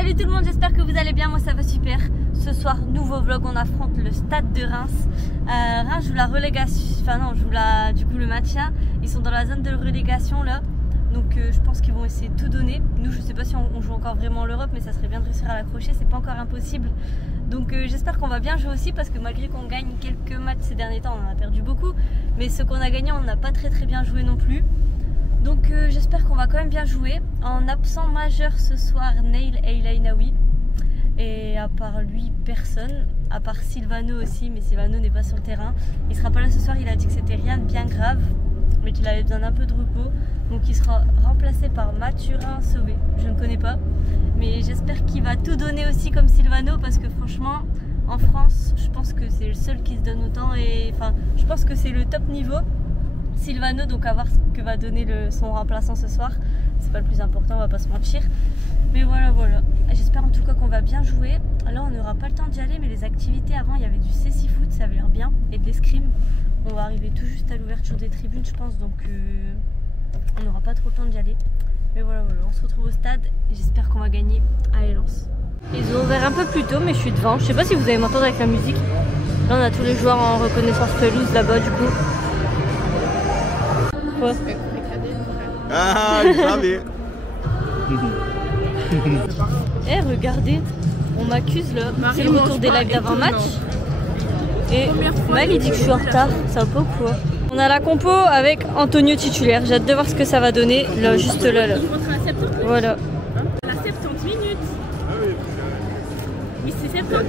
Salut tout le monde, j'espère que vous allez bien, moi ça va super. Ce soir, nouveau vlog, on affronte le Stade de Reims. Reims joue la relégation, enfin non, joue du coup le maintien. Ils sont dans la zone de relégation là. Donc je pense qu'ils vont essayer de tout donner. Nous je sais pas si on joue encore vraiment l'Europe, mais ça serait bien de réussir à l'accrocher, c'est pas encore impossible. Donc j'espère qu'on va bien jouer aussi, parce que malgré qu'on gagne quelques matchs ces derniers temps, on en a perdu beaucoup. Mais ce qu'on a gagné, on n'a pas très bien joué non plus. Donc j'espère qu'on va quand même bien jouer. En absent majeur ce soir, Nail Eilainaoui. Et à part lui, personne. À part Silvano aussi, mais Silvano n'est pas sur le terrain. Il sera pas là ce soir, il a dit que c'était rien de bien grave, mais qu'il avait besoin d'un peu de repos. Donc il sera remplacé par Mathurin Sauvé. Je ne connais pas. Mais j'espère qu'il va tout donner aussi comme Silvano, parce que franchement, en France, je pense que c'est le seul qui se donne autant. Et enfin, je pense que c'est le top niveau. Silvano, donc à voir ce que va donner son remplaçant ce soir. C'est pas le plus important, on va pas se mentir. Mais voilà. J'espère en tout cas qu'on va bien jouer. Là on n'aura pas le temps d'y aller, mais les activités avant, il y avait du cécifoot, ça avait l'air bien, et de l'escrime. On va arriver tout juste à l'ouverture des tribunes je pense, donc on n'aura pas trop le temps d'y aller. Mais voilà, on se retrouve au stade et j'espère qu'on va gagner. Allez, lance. Ils ont ouvert un peu plus tôt, mais je suis devant. Je sais pas si vous allez m'entendre avec la musique. Là on a tous les joueurs en reconnaissance pelouse là-bas du coup. Quoi? Ah, jamais. Eh, regardez, on m'accuse là. C'est le retour des lives d'avant-match. Et Mal il dit que je suis en retard, ça va pas ou quoi? On a la compo avec Antonio titulaire. J'ai hâte de voir ce que ça va donner. Là, juste là. Voilà. À 70 minutes. Oui, c'est 70.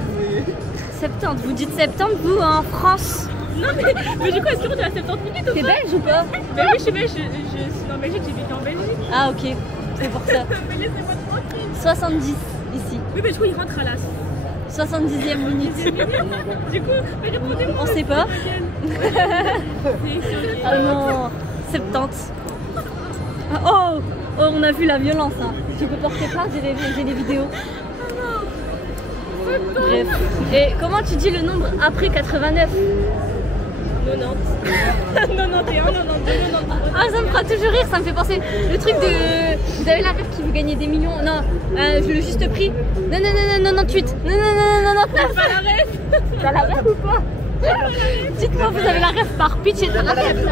70, vous dites 70 vous en France? Non mais du coup, est-ce que tu as 70 minutes ou T'es pas? belge ou pas? Bah oui, je suis belge, je suis en Belgique, j'ai vécu en Belgique. Ah ok, c'est pour ça. Mais laissez-moi tranquille. 70 ici. Oui, mais du coup, il rentre à la 70e minute. Du coup, mais répondez-moi. On sait pas. Ah non, 70. Oh, on a vu la violence. Hein. Tu peux porter plainte, j'ai des vidéos. Bref. Et comment tu dis le nombre après 89? 90. 91, 92, 93. Ah, ça me fera toujours rire, ça me fait penser. Le truc de. Vous avez la rêve qui veut gagner des millions? Non, le juste prix. Non, 98. Non. T'as pas la rêve? T'as la rêve ou pas? Dites-moi, vous avez la rêve par pitch et t'as la rêve.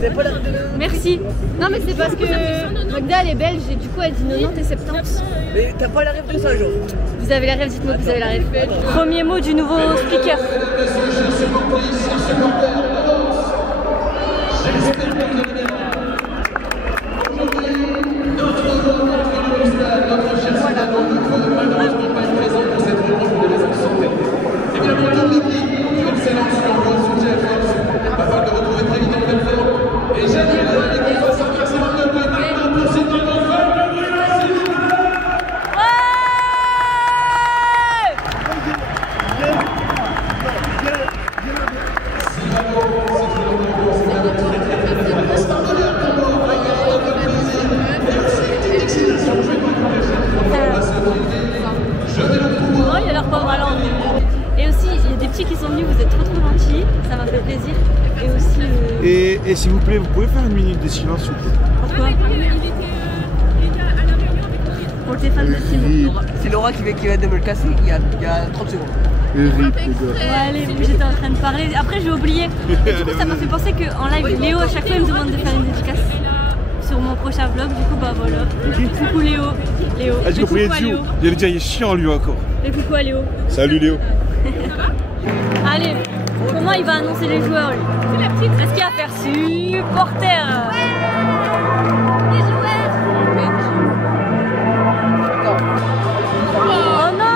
72. Merci. Non, mais c'est parce que Magda elle est belge et du coup elle dit 90 et 70. Mais t'as pas la rêve de ça, genre? Vous avez la rêve, dites-moi que vous avez la rêve. Premier mot du nouveau speaker. Et s'il vous plaît, vous pouvez faire une minute de silence s'il vous plaît? Pourquoi? Il était à la réunion avec Maurice. Pour le téléphone de Simon. C'est Laura qui vient de me le casser il y a 30 secondes. Ouais, allez, j'étais en train de parler. Après, j'ai oublié. Et du coup, ça m'a fait penser qu'en live, Léo, à chaque fois, il me demande de faire une dédicace sur mon prochain vlog. Du coup, bah voilà. Coucou Léo. Ah, du coup, il est chiant lui encore. Et coucou à Léo. Salut Léo. Allez, comment il va annoncer les joueurs lui? C'est la petite. Est-ce qu'il va faire supporter? Les joueurs. Oh non.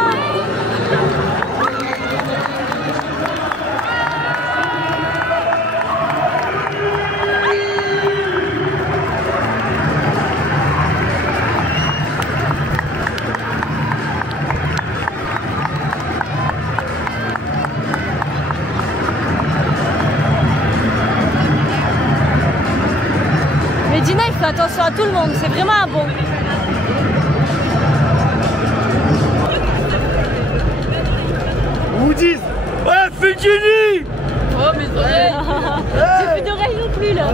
Medina il fait attention à tout le monde, c'est vraiment un bon. On vous dit, ah, Fekini! Oh, mes oreilles. J'ai plus d'oreilles non plus là.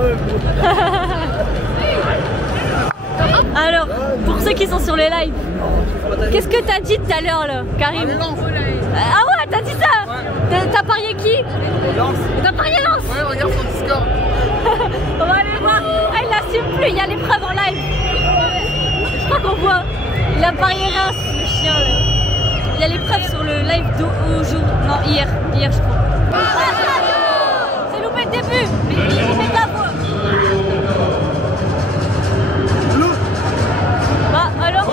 Alors, pour ceux qui sont sur les lives, qu'est-ce que t'as dit tout à l'heure là, Karim? Ah ouais, t'as dit ça? T'as parié qui? Lance. T'as parié Lance? Ouais, regarde son Discord. On va aller voir. Ah, il n'assume plus, il y a l'épreuve en live. Je crois qu'on voit. Il a parié Reims, le chien là. Il y a l'épreuve sur le live d'aujourd'hui. Non, hier je crois. C'est loupé le début, mais il met ta voix. Bah alors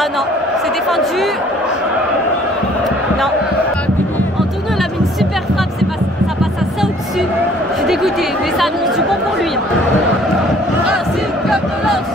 ah non, c'est défendu. Non. Antonio il a mis une super frappe, ça passe à ça au-dessus. Je suis dégoûtée, mais ça annonce du bon pour lui. Ah, c'est le club de Lens.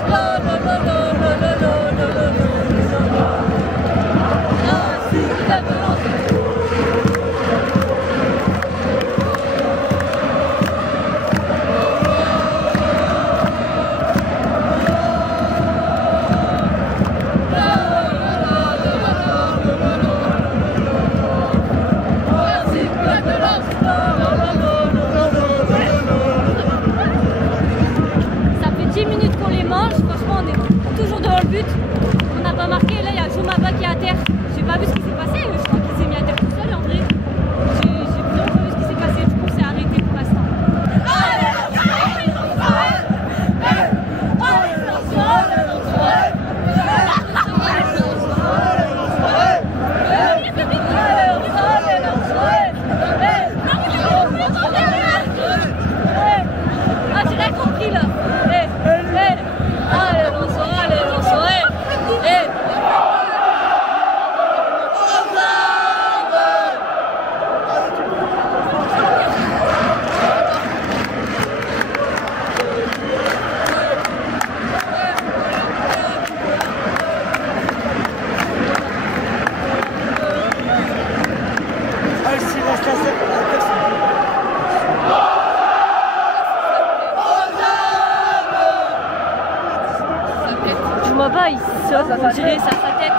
Djoumaba il sort, on dirait ça sa tête.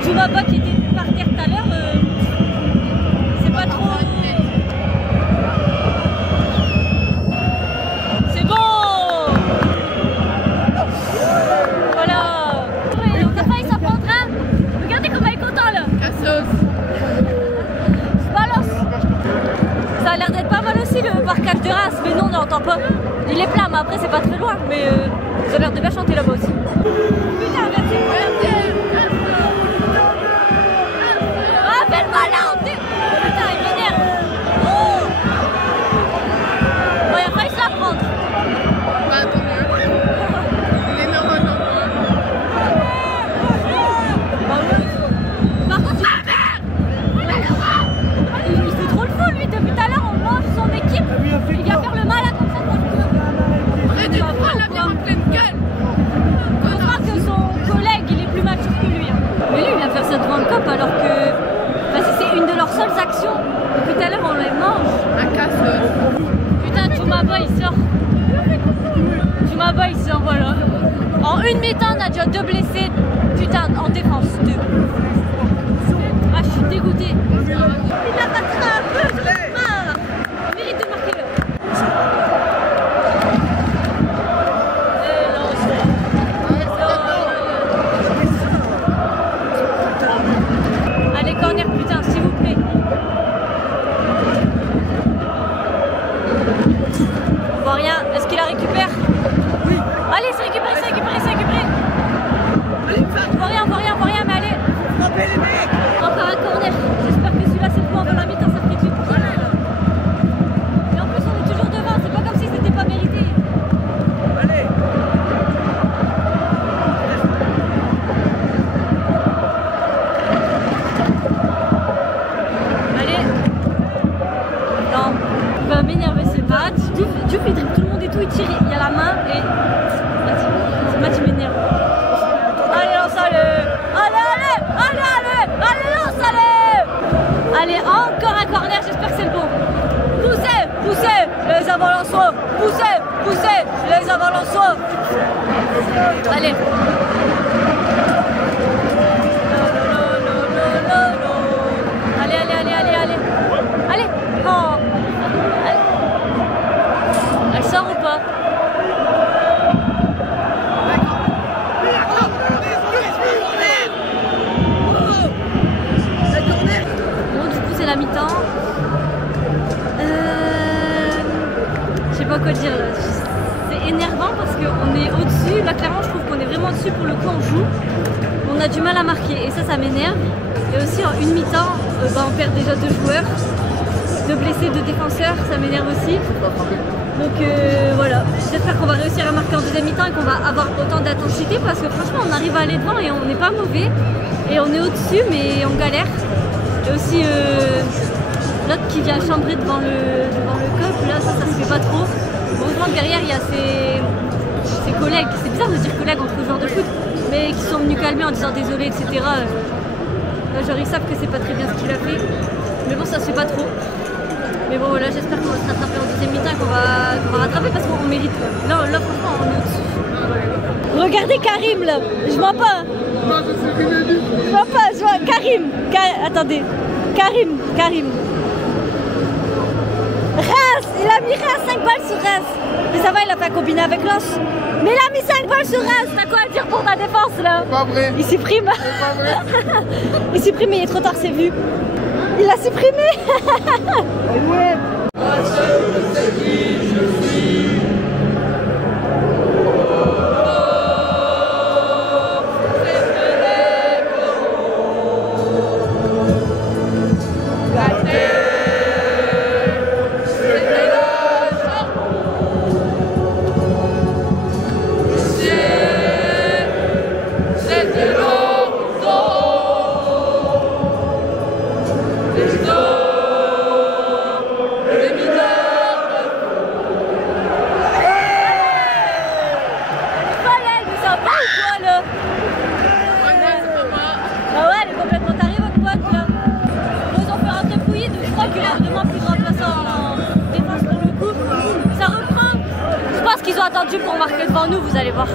Djoumaba qui était par terre tout à l'heure, c'est pas trop. C'est bon. Voilà. Ouais, on a failli s'en prendre un. Regardez comment il est content là. Cassos. C'est balance. Ça a l'air d'être pas mal aussi le parcage de Reims, mais non, on n'entend pas. Il est plein, mais après c'est pas très loin. Mais ça a l'air de bien chanter là-bas aussi. Putain, merci. Alors que bah, c'est une de leurs seules actions. Depuis tout à l'heure on les mange. Un casse. Putain, Djoumaba il sort. Djoumaba il sort, voilà. En une mi-temps on a déjà 2 blessés. Putain, en défense 2. Ah, je suis dégoûtée. Il a battu un peu. On mérite de marquer là. Corner, putain, s'il vous plaît. On voit rien. Est-ce qu'il la récupère? Oui. Allez, c'est récupéré, c'est récupéré, c'est récupéré. On voit rien, on voit rien, on voit rien, mais allez. Frappez les mecs. Encore un corner. J'espère que celui-là c'est le point avant la mi-temps, ça ferait du bien là. Et en plus on est toujours devant, c'est pas comme si c'était pas mérité. Allez. M'énerver ce match. Diouf il dribble tout le monde et tout, il tire, il y a la main et ce match il m'énerve. Allez lance-le. Allez lance-le. Allez encore un corner, j'espère que c'est le bon. Poussez les avalançois. Poussez les avalançois. Allez. Allez. Oh. Elle sort ou pas? Bon, du coup c'est la mi-temps. Je sais pas quoi dire là. C'est énervant parce qu'on est au-dessus. Là clairement je trouve qu'on est vraiment dessus pour le coup on joue. On a du mal à marquer et ça m'énerve. Et aussi en une mi-temps, on perd déjà 2 joueurs. 2 blessés, 2 défenseurs, ça m'énerve aussi. Donc voilà, j'espère qu'on va réussir à marquer en deuxième mi-temps et qu'on va avoir autant d'intensité parce que franchement on arrive à aller devant et on n'est pas mauvais. Et on est au-dessus, mais on galère. Et aussi l'autre qui vient chambrer devant le COP, là, ça se fait pas trop. Heureusement, derrière, il y a ses collègues. C'est bizarre de dire collègues entre joueurs de foot, mais qui sont venus calmer en disant désolé, etc. Genre, ils savent que c'est pas très bien ce qu'il a fait. Mais bon, ça se fait pas trop. Mais bon, voilà, j'espère qu'on va se rattraper en deuxième mi-temps et qu'on va rattraper parce qu'on mérite. Là, franchement, on est au-dessus. Regardez Karim, là. Je vois pas. Je vois pas, je vois Karim. Attendez. Karim. Reims, il a mis Reims 5 balles sur Reims. Mais ça va, il a fait combiner avec Lens. Mais il a mis 5 balles sur Reims. T'as quoi à dire pour ta défense là? C'est pas vrai. Il supprime. C'est pas vrai. Il supprime, mais il est trop tard, c'est vu. Il a supprimé. Ouais. Ils ont attendu pour marquer devant nous, vous allez voir.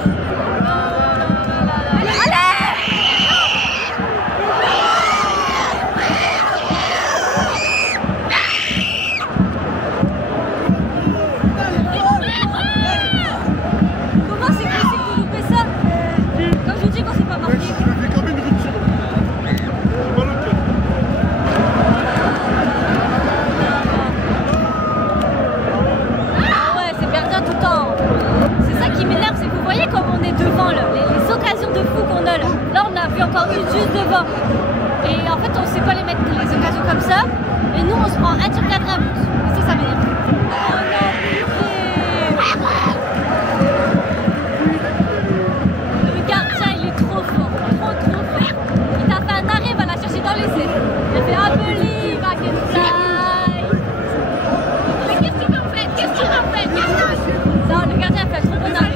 Comment c'est possible de louper ça? Comme je vous dis, quand c'est pas marqué. Encore une juste devant. Et en fait, on ne sait pas les mettre les occasions comme ça. Et nous, on se prend 1 sur 4 un but. Et ça m'énerve. Le gardien, il est trop fort. Trop fort. Il t'a fait un arrêt, il va la chercher dans l'essai. Il a fait un peu libre, à quel fly. Mais qu'est-ce que tu m'as fait? Non, le gardien a fait un trop bon arrêt.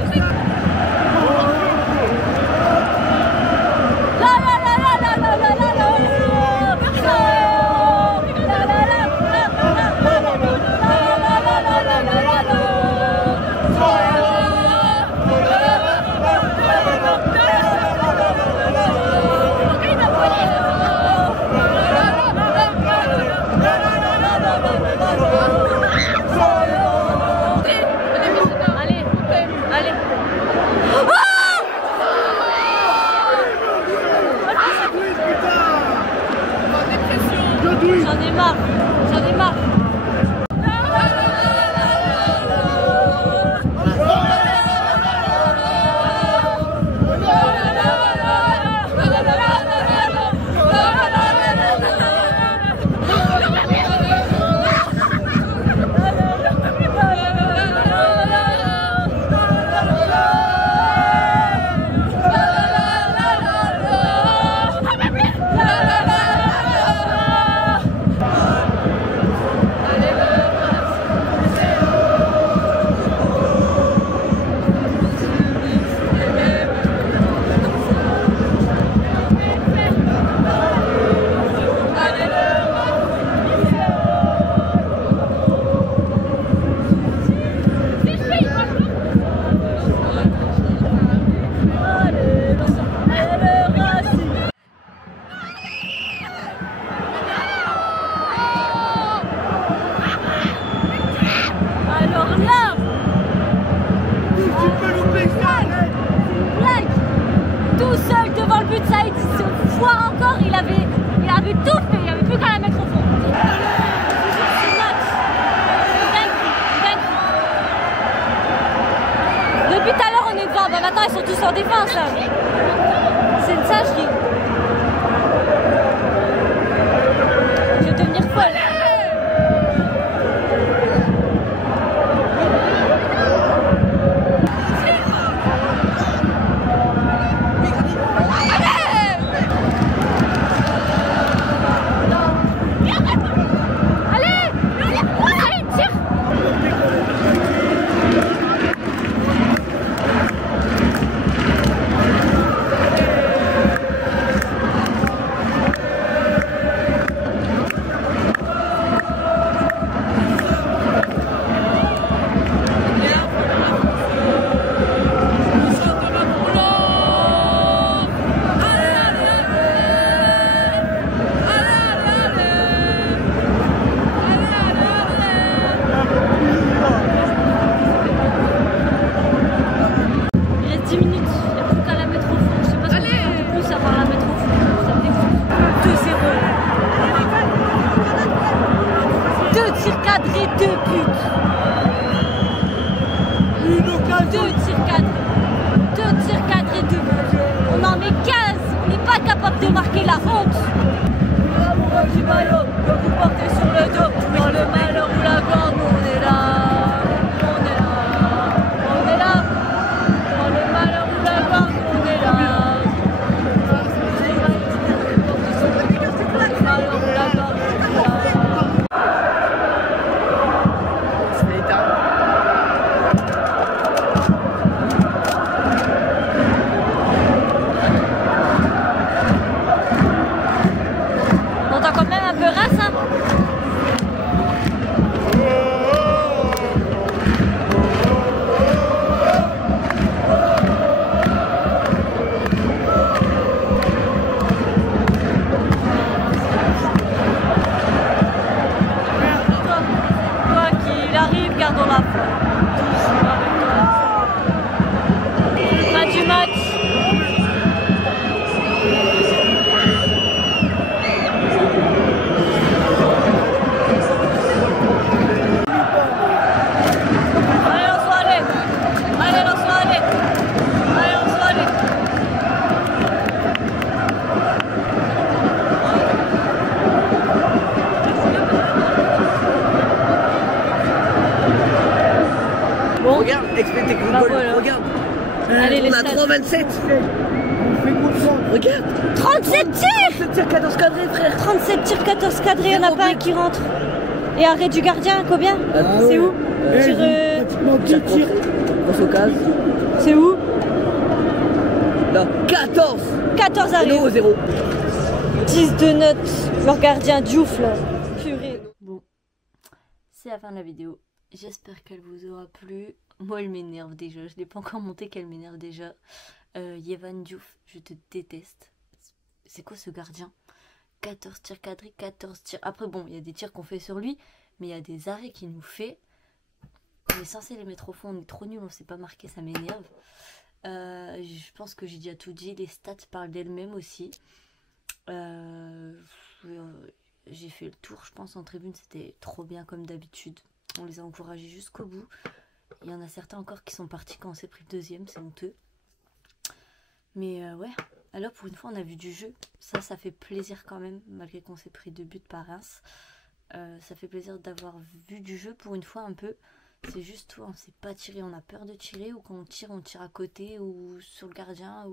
J'en ai marre. Maintenant ils sont tous en défense. C'est une singerie. Je vais devenir folle. 2 buts. Une occasion. 2 tirs cadrés. 2 tirs cadrés, 2 buts. On en met 15. On n'est pas capable de marquer la honte. L'amoureux du ballon que vous portez sur le dos. Dans le malheur ou la gloire, nous on est là. On est là. On est là. Dans le malheur ou la gloire, nous on est là. On t'a quand même un peu race, hein. Quoi qu'il arrive, gardons la foi. Fin du match. Allez, on soit allé. Allez, on soit allé. Allez, on soit allé. Bon, Regarde, expecté goal, Bah voilà. regarde. Allez, les on a stats. 3,27. Regarde. 37 tirs. 7 tirs, 14 cadrés, frère. 37 tirs, 14 cadrés, il n'y en a pas un qui rentre. Et arrêt du gardien, combien? C'est où? Tir, Grosse occasion. c'est où? Là, 14. 14 arrêts. 0-0. 10 de notes. Leur gardien Diouf là. Purée. Bon, c'est la fin de la vidéo. J'espère qu'elle vous aura plu. Moi, elle m'énerve déjà. Je ne l'ai pas encore monté qu'elle m'énerve déjà. Yevan Diouf, je te déteste. C'est quoi ce gardien? 14 tirs cadrés, 14 tirs. Après, bon, il y a des tirs qu'on fait sur lui, mais il y a des arrêts qu'il nous fait. On est censé les mettre au fond, on est trop nul, on s'est pas marqué, ça m'énerve. Je pense que j'ai déjà tout dit. Les stats parlent d'elles-mêmes aussi. J'ai fait le tour, je pense, en tribune, c'était trop bien comme d'habitude. On les a encouragés jusqu'au bout. Il y en a certains encore qui sont partis quand on s'est pris le deuxième, c'est honteux. Mais ouais, alors pour une fois on a vu du jeu. Ça fait plaisir quand même, malgré qu'on s'est pris 2 buts par Reims. Ça fait plaisir d'avoir vu du jeu pour une fois un peu. C'est juste on ne sait pas tirer, on a peur de tirer, ou quand on tire à côté ou sur le gardien.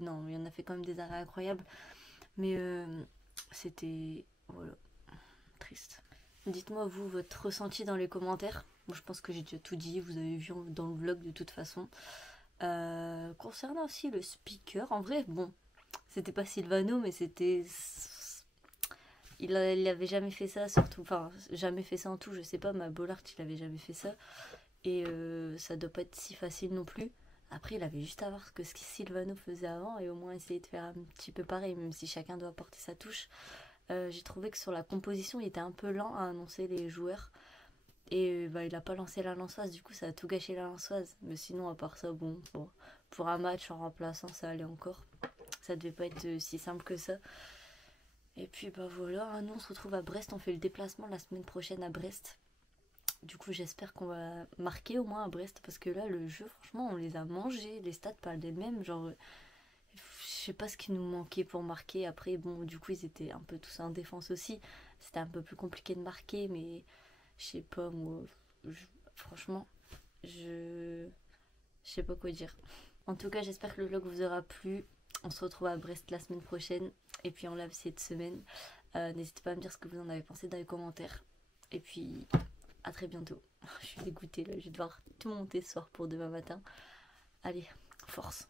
Non, il y en a fait quand même des arrêts incroyables. Mais c'était... Voilà, triste. Dites-moi vous votre ressenti dans les commentaires. Moi je pense que j'ai déjà tout dit, vous avez vu dans le vlog de toute façon. Concernant aussi le speaker, en vrai bon, c'était pas Silvano mais c'était... Il avait jamais fait ça, surtout, enfin jamais fait ça en tout, je sais pas, mais Bollard il avait jamais fait ça. Et ça doit pas être si facile non plus. Après il avait juste à voir ce que Silvano faisait avant et au moins essayer de faire un petit peu pareil, même si chacun doit apporter sa touche. J'ai trouvé que sur la composition il était un peu lent à annoncer les joueurs. Et il a pas lancé la lançoise, du coup ça a tout gâché la lançoise. Mais sinon à part ça, bon, pour un match en remplaçant ça allait encore. Ça devait pas être si simple que ça. Et puis voilà, nous on se retrouve à Brest, on fait le déplacement la semaine prochaine à Brest. Du coup j'espère qu'on va marquer au moins à Brest, parce que là le jeu franchement on les a mangés, les stats parlent d'elles-mêmes, genre je sais pas ce qui nous manquait pour marquer. Après bon du coup ils étaient un peu tous en défense aussi, c'était un peu plus compliqué de marquer, mais je sais pas moi, franchement je sais pas quoi dire. En tout cas j'espère que le vlog vous aura plu. On se retrouve à Brest la semaine prochaine. Et puis on lave cette semaine. N'hésitez pas à me dire ce que vous en avez pensé dans les commentaires. Et puis à très bientôt. Je suis dégoûtée là, je vais devoir tout monter ce soir pour demain matin. Allez, force.